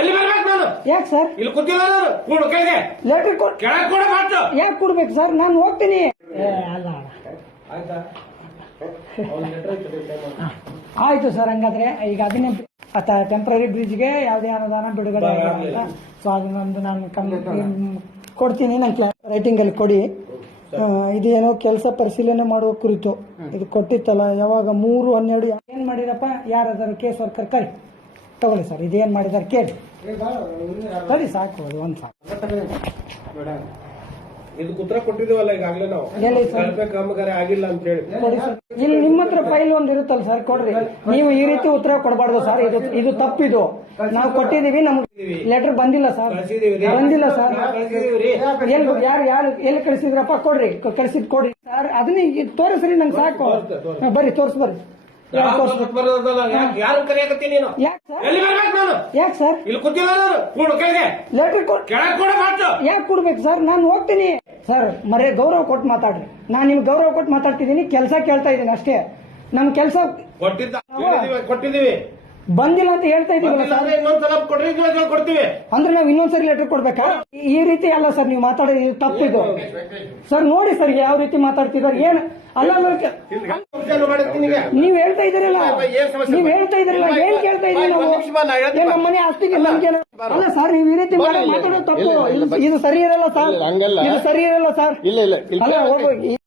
ಎಲ್ಲಿ ಬರ್ಬೇಕು ನಾನು? ಯಾಕೆ ಸರ್ ಇಲ್ಲಿ ಕೂತಿಲ್ಲ ನಾನು. ಕೂಡು ಕೈಗೆ ಲೆಟರ್ ಕೆಳಗೆ ಕೂಡ ಮಾತು. ಯಾಕೆ ಕೊಡ್ಬೇಕು ಸರ್? ನಾನು ಹೋಗ್ತೀನಿ. ಅಲ್ಲ ಆಯ್ತಾ? ಆಯ್ತು ಸರ್. ಹಂಗಾದ್ರೆ ಈಗ ಅದನ್ನೇ ಟೆಂಪ್ರರಿ ಬ್ರಿಡ್ಜ್ಗೆ ಯಾವುದೇ ಅನುದಾನ ಬಿಡುಗಡೆ ಆಗಿಲ್ಲ. ಸೊ ಅದನ್ನೊಂದು ನಾನು ಕೊಡ್ತೀನಿ. ನಂಗೆ ರೈಟಿಂಗ್ ಅಲ್ಲಿ ಕೊಡಿ. ಇದೇನೋ ಕೆಲಸ ಪರಿಶೀಲನೆ ಮಾಡುವ ಕುರಿತು ಇದು ಕೊಟ್ಟಿತ್ತಲ್ಲ, ಯಾವಾಗ 3/12 ಏನ್ ಮಾಡಿರಪ್ಪ? ಯಾರಾದರೂ ಕೇಸ್ ವರ್ಕರ್ ಕರಿ ತಗೊಳ್ಳಿ ಸರ್. ಇದೇನ್ ಮಾಡಿದಾರೆ ಕೇಳಿ ಸರಿ, ಸಾಕು. ಅದು ಒಂದ್ ಸಾಕು. ಇದಕ್ಕೆ ಉತ್ತರ ಕೊಟ್ಟಿದ್ದೀವಲ್ಲ ಈಗಾಗಲೇ ನಾವು. ಎಲ್ಲಿ ಸರ್? ಕಾಮಗಾರಿ ಆಗಿಲ್ಲ ಅಂತ ಹೇಳಿ ಕೊಡಿ ಸರ್. ಇಲ್ಲಿ ನಿಮ್ಮ ಹತ್ರ ಫೈಲ್ ಒಂದು ಇರುತ್ತಲ್ಲ ಸರ್, ಕೊಡ್ರಿ. ನೀವು ಈ ರೀತಿ ಉತ್ತರ ಕೊಡಬಾರ್ದು ಸರ್. ಇದು ತಪ್ಪಿದು. ನಾವು ಕೊಟ್ಟಿದೀವಿ, ನಮ್ಗೆ ಲೆಟರ್ ಬಂದಿಲ್ಲ ಸರ್. ಬಂದಿಲ್ಲ ಸರ್. ಯಾರು ಎಲ್ಲಿ ಕಳಿಸಿದ್ರಪ್ಪ? ಕೊಡ್ರಿ, ಕಳಿಸಿದ್ ಕೊಡ್ರಿ ಸರ್. ಅದನ್ನ ತೋರಿಸ್ರಿ, ನಂಗೆ ಸಾಕು. ಬರ್ರಿ ತೋರ್ಸ್ ಬರ್ರಿ. ಯಾರು ಕರೆಯಕತ್ತೀನಿ ನೀನು? ಯಾಕೆ ಸರ್? ಎಲ್ಲಿ ಬರ್ಬೇಕು ನಾನು? ಯಾಕೆ ಸರ್? ಇಲ್ಲಿ ಕೂತಿಲ್ಲ ನಾನು. ಕೂಡು ಕೈಗೆ ಲೆಟರ್ ಕೆಳಗೆ ಕೂಡ ಮಾತು. ಯಾಕೆ ಕೊಡ್ಬೇಕು ಸರ್? ನಾನು ಹೋಗ್ತೀನಿ ಸರ್. ಗೌರವ ಕೊಟ್ಟು ಮಾತಾಡ್ರಿ. ನಾನು ನಿಮ್ಗೆ ಗೌರವ ಕೊಟ್ಟು ಮಾತಾಡ್ತಿದ್ದೀನಿ. ಕೆಲಸ ಕೇಳ್ತಾ ಇದ್ದೀನಿ ಅಷ್ಟೇ. ನಮ್ ಕೆಲಸ ಕೊಟ್ಟಿದ್ದೀವಿ. ಬಂದಿಲ್ಲ ಅಂತ ಹೇಳ್ತಾ ಇದೀವಲ್ಲ ಸರ್. ಇನ್ನೊಂದ್ಸಲ ಕೊಡ್ರಿ, ಕೊಡ್ತೀವಿ. ಅಂದ್ರೆ ನಾವು ಇನ್ನೊಂದ್ಸರಿ ಲೆಟರ್ ಕೊಡ್ಬೇಕಾ? ಈ ರೀತಿ ಅಲ್ಲ ಸರ್ ನೀವು ಮಾತಾಡೋದು, ತಪ್ಪಿದು ಸರ್. ನೋಡಿ ಸರ್ ಯಾವ ರೀತಿ ಮಾತಾಡ್ತಿದ್ದಾರೆ. ಏನ್ ಅಲ್ಲ, ನೀವ್ ಹೇಳ್ತಾ ಇದ್ದೀರಲ್ಲ, ನೀವ್ ಹೇಳ್ತಾ ಇದ್ದೀರಲ್ಲ, ಏನ್ ಕೇಳ್ತಾ ಇದೀವಿ ನಾವು? ನಮ್ಮ ಮನೆ ಆಸ್ತಿಗೆ ನಮ್ಗೆ ಅಲ್ಲ ಸರ್. ನೀವು ಈ ರೀತಿ ಮಾತಾಡೋದು ತಪ್ಪು. ಇದು ಸರಿ ಇರಲ್ಲ ಸರ್. ಇದು ಸರಿ ಇರಲ್ಲ ಸರ್. ಅಲ್ಲ ಹೋಗ್ಬೇಕು.